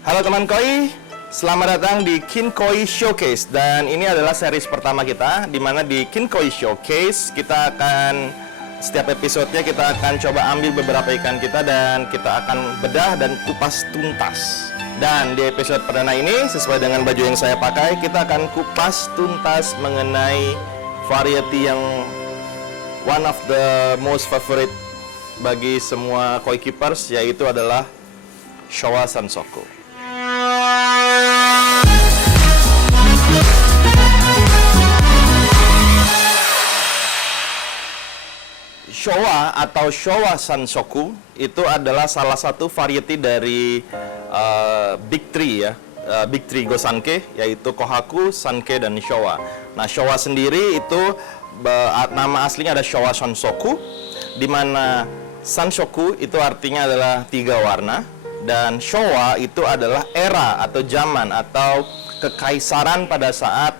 Halo teman koi, selamat datang di Kinkoi Showcase. Dan ini adalah series pertama kita, di mana di Kinkoi Showcase kita akan, setiap episodenya kita akan coba ambil beberapa ikan kita dan kita akan bedah dan kupas tuntas. Dan di episode perdana ini, sesuai dengan baju yang saya pakai, kita akan kupas tuntas mengenai variety yang one of the most favorite bagi semua koi keepers, yaitu adalah Showa Sansoku. Showa atau Showa Sansoku itu adalah salah satu variety dari Big Three ya, Big Three Gosanke, yaitu Kohaku, Sanke, dan Showa. Nah, Showa sendiri itu nama aslinya ada Showa Sansoku, di mana Sansoku itu artinya adalah 3 warna, dan Showa itu adalah era atau zaman atau kekaisaran pada saat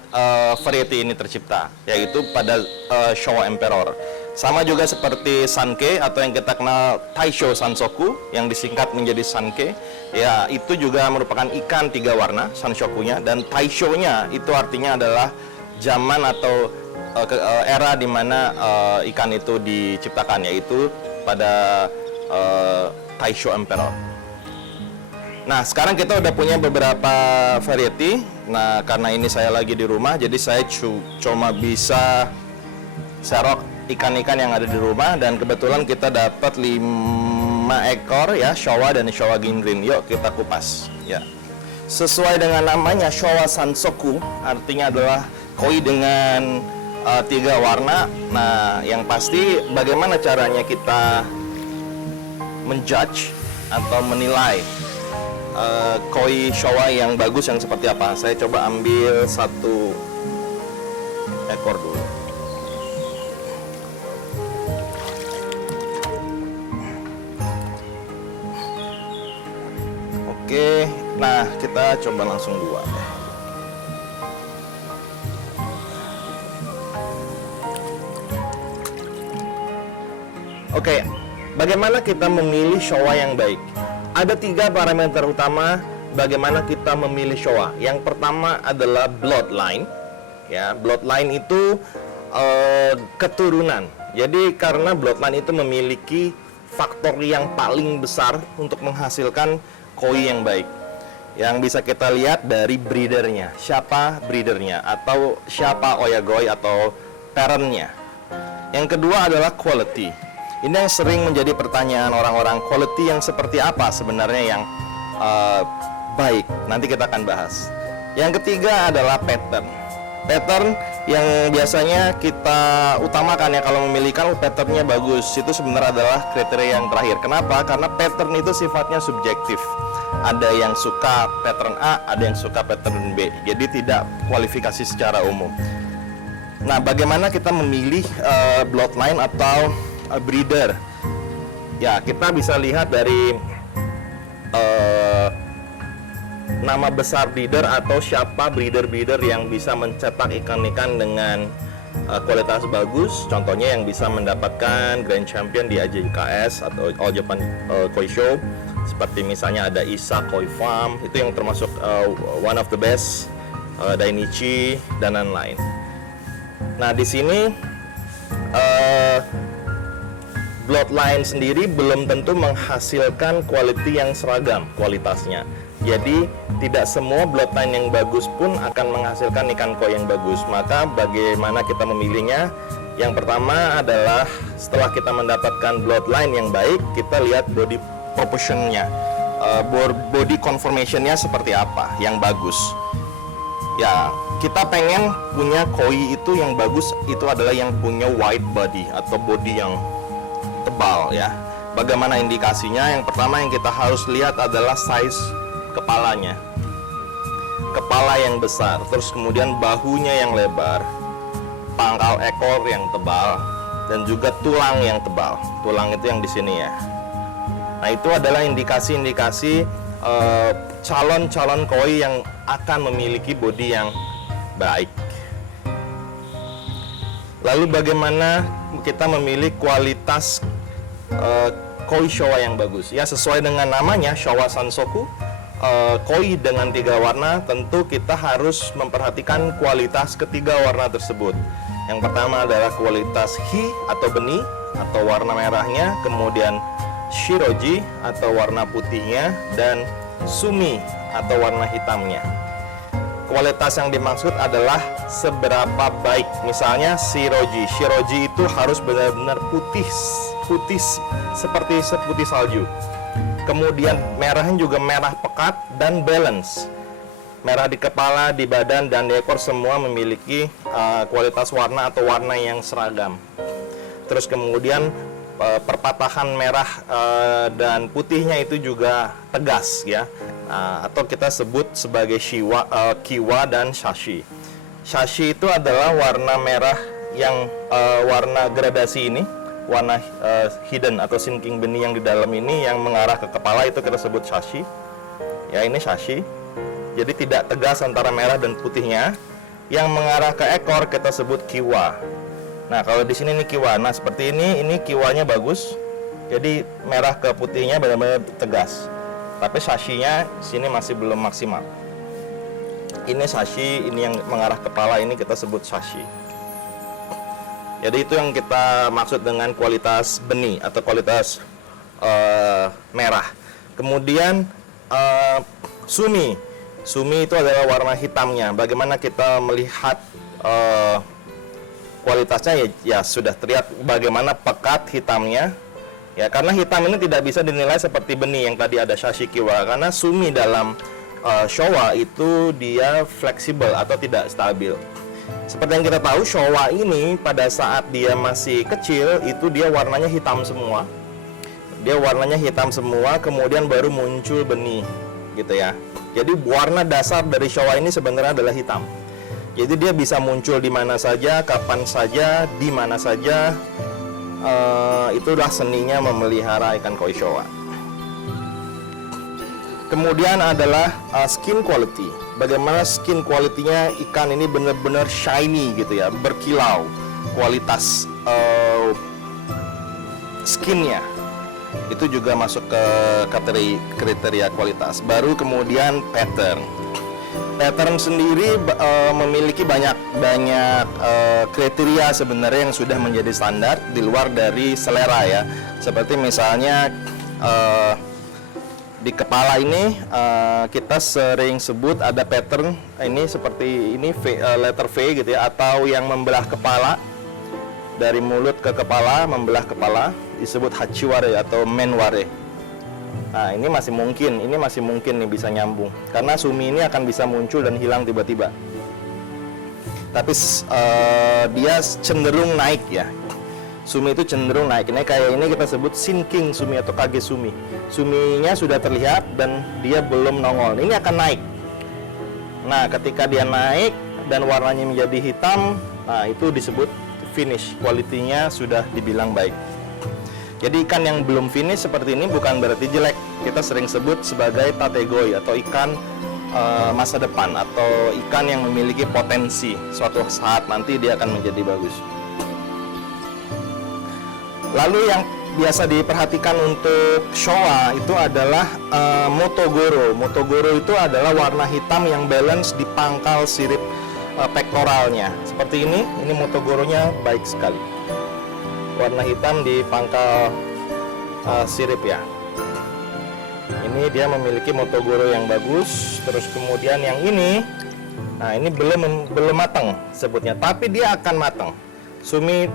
variety ini tercipta, yaitu pada Showa Emperor. Sama juga seperti Sanke atau yang kita kenal Taisho Sansoku yang disingkat menjadi Sanke, ya itu juga merupakan ikan 3 warna Sansokunya, dan Taisho-nya itu artinya adalah zaman atau era di mana ikan itu diciptakan, yaitu pada Taisho Emperor. Nah, sekarang kita udah punya beberapa variety. Nah, karena ini saya lagi di rumah, jadi saya cuma bisa serok ikan-ikan yang ada di rumah, dan kebetulan kita dapat 5 ekor ya, Showa dan Showa Ginrin. Yuk kita kupas ya. Sesuai dengan namanya Showa Sansoku, artinya adalah koi dengan 3 warna. Nah, yang pasti bagaimana caranya kita menjudge atau menilai koi Showa yang bagus yang seperti apa? Saya coba ambil 1 ekor dulu. Oke, nah kita coba langsung 2. Oke, bagaimana kita memilih Showa yang baik? Ada 3 parameter utama bagaimana kita memilih Showa. Yang pertama adalah bloodline. Ya, bloodline itu keturunan. Jadi karena bloodline itu memiliki faktor yang paling besar untuk menghasilkan koi yang baik, yang bisa kita lihat dari breedernya, siapa breedernya atau siapa oyagoi atau parentnya. Yang kedua adalah quality. Ini yang sering menjadi pertanyaan orang-orang, quality yang seperti apa sebenarnya yang baik. Nanti kita akan bahas. Yang ketiga adalah pattern. Pattern yang biasanya kita utamakan ya kalau memilih ikan, patternnya bagus. Itu sebenarnya adalah kriteria yang terakhir. Kenapa? Karena pattern itu sifatnya subjektif. Ada yang suka pattern A, ada yang suka pattern B. Jadi tidak kualifikasi secara umum. Nah, bagaimana kita memilih bloodline atau breeder? Ya, kita bisa lihat dari nama besar breeder atau siapa breeder-breeder yang bisa mencetak ikan-ikan dengan kualitas bagus. Contohnya yang bisa mendapatkan Grand Champion di AJKS atau All Japan Koi Show. Seperti misalnya ada Isa Koi Farm, itu yang termasuk one of the best, Dainichi dan lain-lain. Nah, di sini bloodline sendiri belum tentu menghasilkan quality yang seragam kualitasnya. Jadi tidak semua bloodline yang bagus pun akan menghasilkan ikan koi yang bagus. Maka bagaimana kita memilihnya? Yang pertama adalah setelah kita mendapatkan bloodline yang baik, kita lihat body proportionnya, body conformationnya seperti apa yang bagus. Ya, kita pengen punya koi itu yang bagus, itu adalah yang punya wide body atau body yang tebal ya. Bagaimana indikasinya? Yang pertama yang kita harus lihat adalah size kepalanya. Kepala yang besar, terus kemudian bahunya yang lebar, pangkal ekor yang tebal, dan juga tulang yang tebal. Tulang itu yang di sini ya. Nah, itu adalah indikasi-indikasi calon-calon koi yang akan memiliki body yang baik. Lalu bagaimana kita memilih kualitas koi Showa yang bagus? Ya, sesuai dengan namanya Showa Sansoku koi dengan 3 warna, tentu kita harus memperhatikan kualitas ketiga warna tersebut. Yang pertama adalah kualitas hi atau benih atau warna merahnya, kemudian shiroji atau warna putihnya, dan sumi atau warna hitamnya. Kualitas yang dimaksud adalah seberapa baik. Misalnya shiroji itu harus benar-benar putih seperti seputih salju. Kemudian merahnya juga merah pekat dan balance. Merah di kepala, di badan, dan di ekor semua memiliki kualitas warna atau warna yang seragam. Terus kemudian perpatahan merah dan putihnya itu juga tegas ya, atau kita sebut sebagai kiwa dan shashi. Shashi itu adalah warna merah yang warna gradasi ini, warna hidden atau sinking benih yang di dalam ini yang mengarah ke kepala, itu kita sebut shashi. Ya, ini shashi. Jadi tidak tegas antara merah dan putihnya. Yang mengarah ke ekor kita sebut kiwa. Nah, kalau di sini ini kiwa. Nah, seperti ini kiwanya bagus. Jadi merah ke putihnya benar-benar tegas. Tapi shashinya sini masih belum maksimal. Ini shashi, ini yang mengarah kepala, ini kita sebut shashi. Jadi itu yang kita maksud dengan kualitas benih atau kualitas merah. Kemudian sumi. Sumi itu adalah warna hitamnya. Bagaimana kita melihat kualitasnya ya sudah terlihat bagaimana pekat hitamnya. Ya, karena hitam ini tidak bisa dinilai seperti benih yang tadi ada shashi kiwa, karena sumi dalam showa itu dia fleksibel atau tidak stabil. Seperti yang kita tahu, showa ini pada saat dia masih kecil itu dia warnanya hitam semua. Dia warnanya hitam semua, kemudian baru muncul benih gitu ya. Jadi warna dasar dari showa ini sebenarnya adalah hitam. Jadi dia bisa muncul di mana saja, kapan saja, di mana saja. Itulah seninya memelihara ikan koi showa. Kemudian adalah skin quality. Bagaimana skin quality-nya ikan ini benar-benar shiny gitu ya, berkilau. Kualitas skinnya itu juga masuk ke kriteria kualitas. Baru kemudian pattern. Pattern sendiri memiliki banyak kriteria sebenarnya yang sudah menjadi standar di luar dari selera ya. Seperti misalnya di kepala ini kita sering sebut ada pattern ini seperti ini letter V gitu ya, atau yang membelah kepala dari mulut ke kepala, membelah kepala, disebut hachiware atau menware. Nah, ini masih mungkin nih bisa nyambung, karena sumi ini akan bisa muncul dan hilang tiba-tiba. Tapi dia cenderung naik ya. Sumi itu cenderung naik. Ini kayak ini kita sebut sinking sumi atau kage sumi. Suminya sudah terlihat dan dia belum nongol. Ini akan naik. Nah, ketika dia naik dan warnanya menjadi hitam, nah itu disebut finish. Kualitinya sudah dibilang baik. Jadi ikan yang belum finish seperti ini bukan berarti jelek. Kita sering sebut sebagai tategoi atau ikan masa depan, atau ikan yang memiliki potensi suatu saat nanti dia akan menjadi bagus. Lalu yang biasa diperhatikan untuk showa itu adalah motogoro. Motogoro itu adalah warna hitam yang balance di pangkal sirip pektoralnya. Seperti ini motogoronya baik sekali. Warna hitam di pangkal sirip ya. Ini dia memiliki motogoro yang bagus. Terus kemudian yang ini, nah ini belum matang sebutnya, tapi dia akan matang. Sumi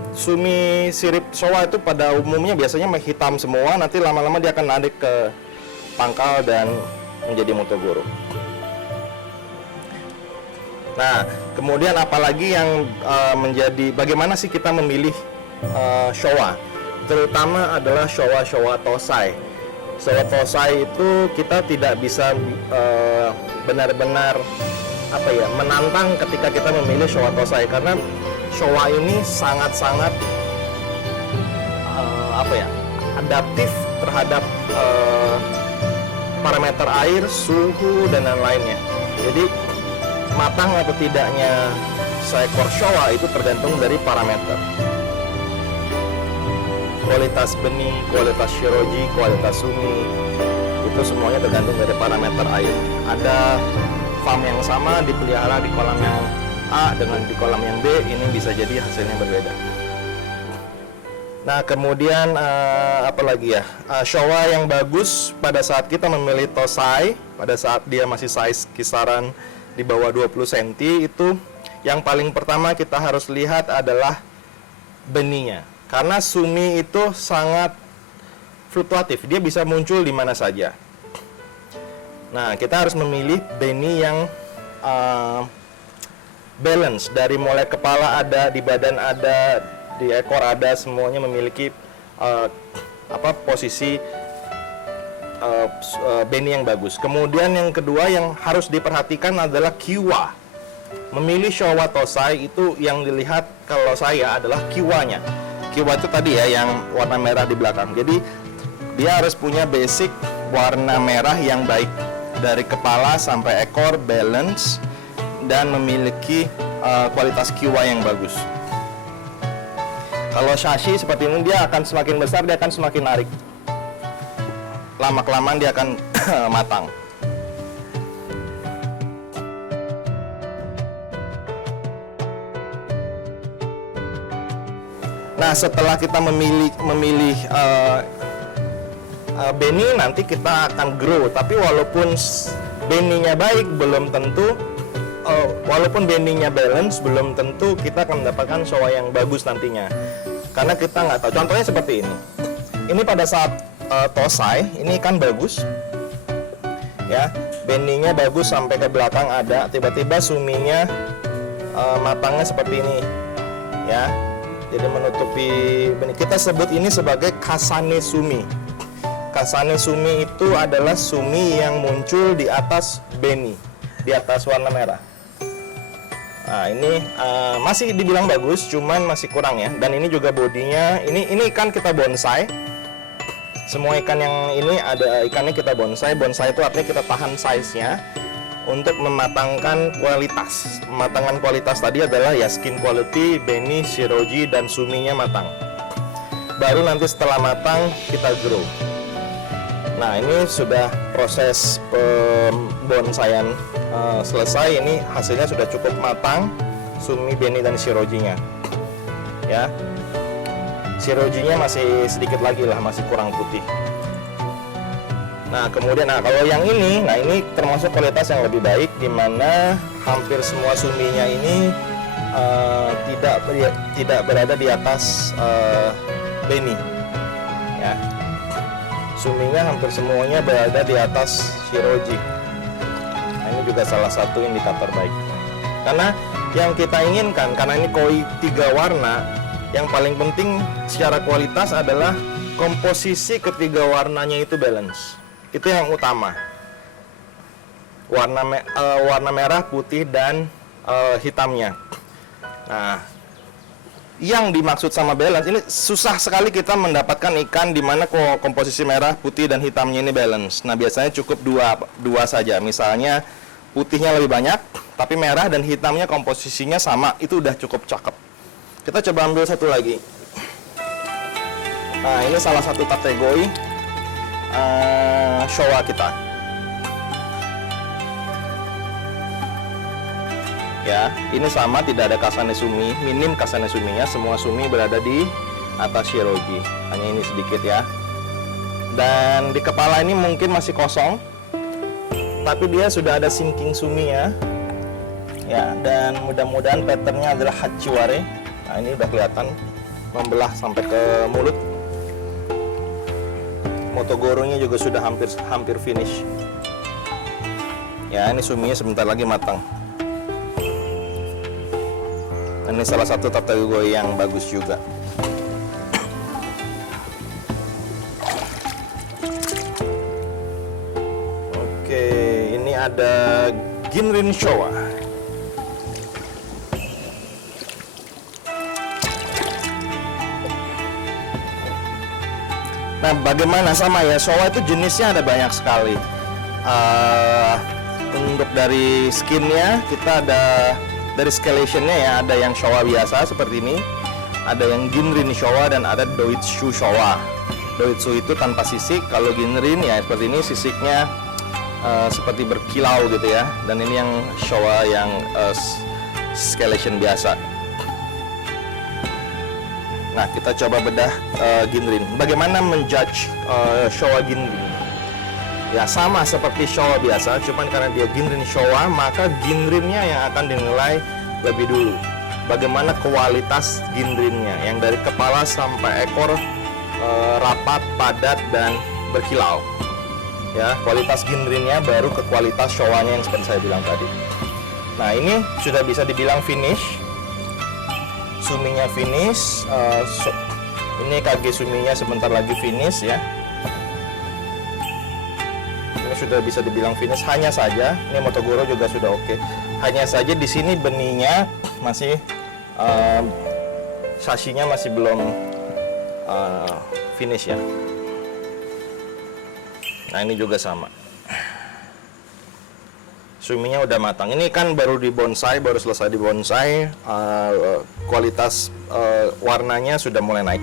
sirip showa itu pada umumnya biasanya hitam semua, nanti lama-lama dia akan naik ke pangkal dan menjadi motogoro. Nah, kemudian apalagi yang menjadi, bagaimana sih kita memilih showa? Terutama adalah showa tosai. Showa tosai itu kita tidak bisa benar-benar menantang ketika kita memilih showa tosai, karena showa ini sangat-sangat adaptif terhadap parameter air, suhu, dan lain-lainnya. Jadi matang atau tidaknya seekor showa itu tergantung dari parameter. Kualitas benih, kualitas shiroji, kualitas sumi, Itu semuanya tergantung dari parameter air. Ada farm yang sama dipelihara di kolam yang A dengan di kolam yang B, ini bisa jadi hasilnya berbeda. Nah, kemudian apa lagi ya? Showa yang bagus pada saat kita memilih Tosai, pada saat dia masih size kisaran di bawah 20 cm, itu yang paling pertama kita harus lihat adalah benihnya. Karena sumi itu sangat fluktuatif, dia bisa muncul di mana saja. Nah, kita harus memilih benih yang balance, dari mulai kepala ada, di badan ada, di ekor ada, semuanya memiliki posisi benih yang bagus. Kemudian yang kedua yang harus diperhatikan adalah kiwa. Memilih Showa Tosai itu yang dilihat kalau saya adalah kiwanya. Kiwa itu tadi ya yang warna merah di belakang. Jadi dia harus punya basic warna merah yang baik, dari kepala sampai ekor balance dan memiliki kualitas kiwa yang bagus. Kalau shashi seperti ini, dia akan semakin besar, dia akan semakin narik. Lama-kelamaan dia akan matang. Nah, setelah kita memilih benih, nanti kita akan grow. Tapi walaupun benihnya baik, belum tentu, walaupun benihnya balance, belum tentu kita akan mendapatkan showa yang bagus nantinya. Karena kita nggak tahu. Contohnya seperti ini. Ini pada saat Tosai, ini kan bagus, ya, benihnya bagus sampai ke belakang ada. Tiba-tiba suminya matangnya seperti ini, ya. Jadi menutupi benih. Kita sebut ini sebagai kasane sumi. Kasane sumi itu adalah sumi yang muncul di atas benih, di atas warna merah. Nah, ini masih dibilang bagus, cuman masih kurang ya. Dan ini juga bodinya, ini kan kita bonsai. Semua ikan yang ini ada ikannya kita bonsai. Bonsai itu artinya kita tahan size-nya untuk mematangkan kualitas. Pematangan kualitas tadi adalah ya skin quality, benih, shiroji, dan suminya matang. Baru nanti setelah matang kita grow. Nah, ini sudah proses pembonsaian selesai. Ini hasilnya sudah cukup matang, sumi, benih, dan shirojinya. Ya, shirojinya masih sedikit lagi lah, masih kurang putih. Nah, kemudian kalau yang ini, ini termasuk kualitas yang lebih baik, di mana hampir semua suminya ini tidak berada di atas benih. Ya, suminya hampir semuanya berada di atas shiroji. Nah, ini juga salah satu indikator baik. Karena yang kita inginkan, karena ini koi 3 warna, yang paling penting secara kualitas adalah komposisi ketiga warnanya itu balance. Itu yang utama. Warna merah, putih, dan hitamnya. Nah, yang dimaksud sama balance ini susah sekali kita mendapatkan ikan di mana komposisi merah, putih, dan hitamnya ini balance. Nah, biasanya cukup dua saja. Misalnya putihnya lebih banyak, tapi merah dan hitamnya komposisinya sama, itu udah cukup cakep. Kita coba ambil satu lagi. Nah, ini salah satu kategori Showa kita. Ya, ini sama, tidak ada kasane sumi, minim kasane suminya, semua sumi berada di atas shiroji. Hanya ini sedikit ya. Dan di kepala ini mungkin masih kosong, tapi dia sudah ada sinking sumi ya. Ya, dan mudah-mudahan patternnya adalah hachiware. Nah, ini udah kelihatan membelah sampai ke mulut. Motogoronya juga sudah hampir finish. Ya, ini suminya sebentar lagi matang. Ini salah satu kategori yang bagus juga. Oke, ini ada Ginrin Showa. Nah, bagaimana sama ya, Showa itu jenisnya ada banyak sekali. Untuk dari skinnya kita ada, dari scalationnya ya, ada yang Showa biasa seperti ini, ada yang Ginrin Showa, dan ada Doitsu Showa. Doitsu itu tanpa sisik, kalau Ginrin ya seperti ini, sisiknya seperti berkilau gitu ya. Dan ini yang Showa yang scalation biasa. Nah, kita coba bedah Ginrin. Bagaimana menjudge Showa Ginrin? Ya sama seperti Showa biasa, cuman karena dia Ginrin Showa, maka Ginrinnya yang akan dinilai lebih dulu. Bagaimana kualitas Ginrinnya, yang dari kepala sampai ekor rapat, padat, dan berkilau. Ya, kualitas Ginrinnya baru ke kualitas Showanya yang seperti saya bilang tadi. Nah, ini sudah bisa dibilang finish. Suminya finish, ini kage suminya sebentar lagi finish ya. Ini sudah bisa dibilang finish, hanya saja ini Motogoro juga sudah oke. Hanya saja di sini benihnya masih sashinya masih belum finish ya. Nah, ini juga sama. Suminya udah matang. Ini kan baru di bonsai, baru selesai di bonsai. Kualitas warnanya sudah mulai naik.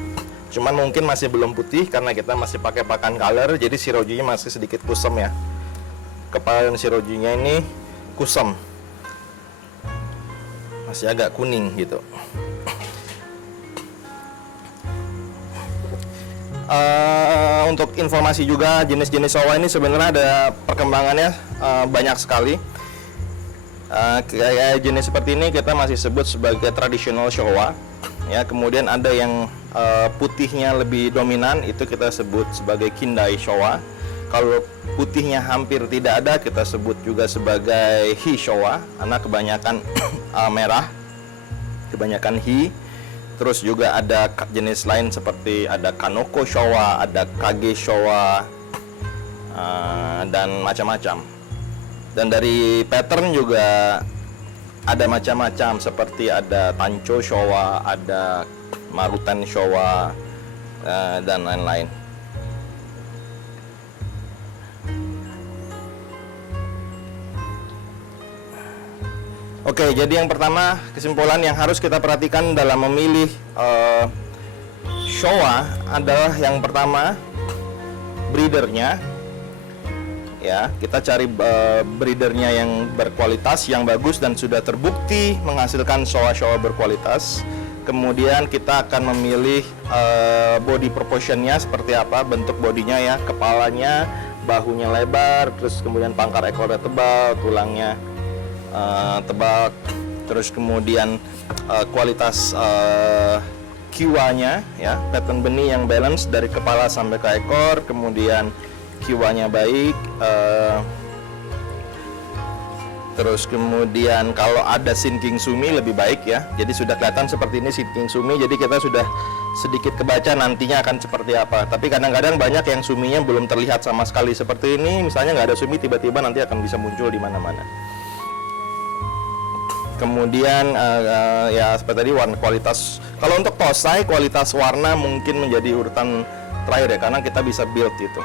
Cuman mungkin masih belum putih karena kita masih pakai pakan color, jadi shirojunya masih sedikit kusam ya. Kepala dan shirojunya ini kusam. Masih agak kuning gitu. Untuk informasi juga, jenis-jenis Showa ini sebenarnya ada perkembangannya banyak sekali. Kayak jenis seperti ini kita masih sebut sebagai traditional Showa ya. Kemudian ada yang putihnya lebih dominan, itu kita sebut sebagai Kindai Showa. Kalau putihnya hampir tidak ada, kita sebut juga sebagai Hi Showa, karena kebanyakan merah, kebanyakan Hi. Terus juga ada jenis lain seperti ada Kanoko Showa, ada Kage Showa, dan macam-macam. Dan dari pattern juga ada macam-macam, seperti ada Tancho Showa, ada Maruten Showa, dan lain-lain. Oke, jadi yang pertama, kesimpulan yang harus kita perhatikan dalam memilih Showa adalah yang pertama breedernya. Ya, kita cari breedernya yang berkualitas, yang bagus dan sudah terbukti menghasilkan Showa-Showa berkualitas. Kemudian kita akan memilih body proportionnya seperti apa, bentuk bodinya ya, kepalanya, bahunya lebar, terus kemudian pangkar ekornya tebal, tulangnya tebal, terus kemudian kualitas kiwanya ya, pattern benih yang balance dari kepala sampai ke ekor, kemudian kiwanya baik, terus kemudian kalau ada sinking sumi lebih baik ya. Jadi sudah kelihatan seperti ini sinking sumi, jadi kita sudah sedikit kebaca nantinya akan seperti apa. Tapi kadang-kadang banyak yang suminya belum terlihat sama sekali seperti ini, misalnya nggak ada sumi, tiba-tiba nanti akan bisa muncul di mana-mana. Kemudian ya seperti tadi warna, kualitas. Kalau untuk tosai, kualitas warna mungkin menjadi urutan terakhir ya, karena kita bisa build itu.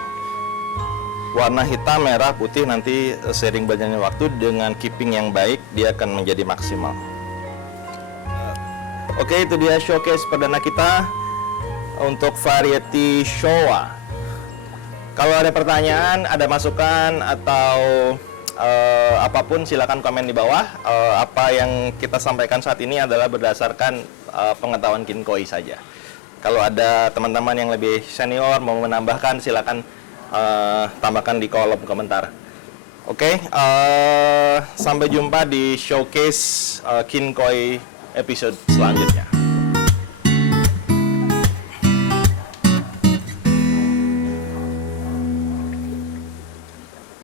Warna hitam, merah, putih nanti seiring berjalannya waktu dengan keeping yang baik dia akan menjadi maksimal. Oke, itu dia showcase perdana kita untuk variety Showa. Kalau ada pertanyaan, ada masukan atau apapun silakan komen di bawah. Apa yang kita sampaikan saat ini adalah berdasarkan pengetahuan Kinkoi saja. Kalau ada teman-teman yang lebih senior mau menambahkan, silakan tambahkan di kolom komentar. Oke, sampai jumpa di showcase Kinkoi episode selanjutnya.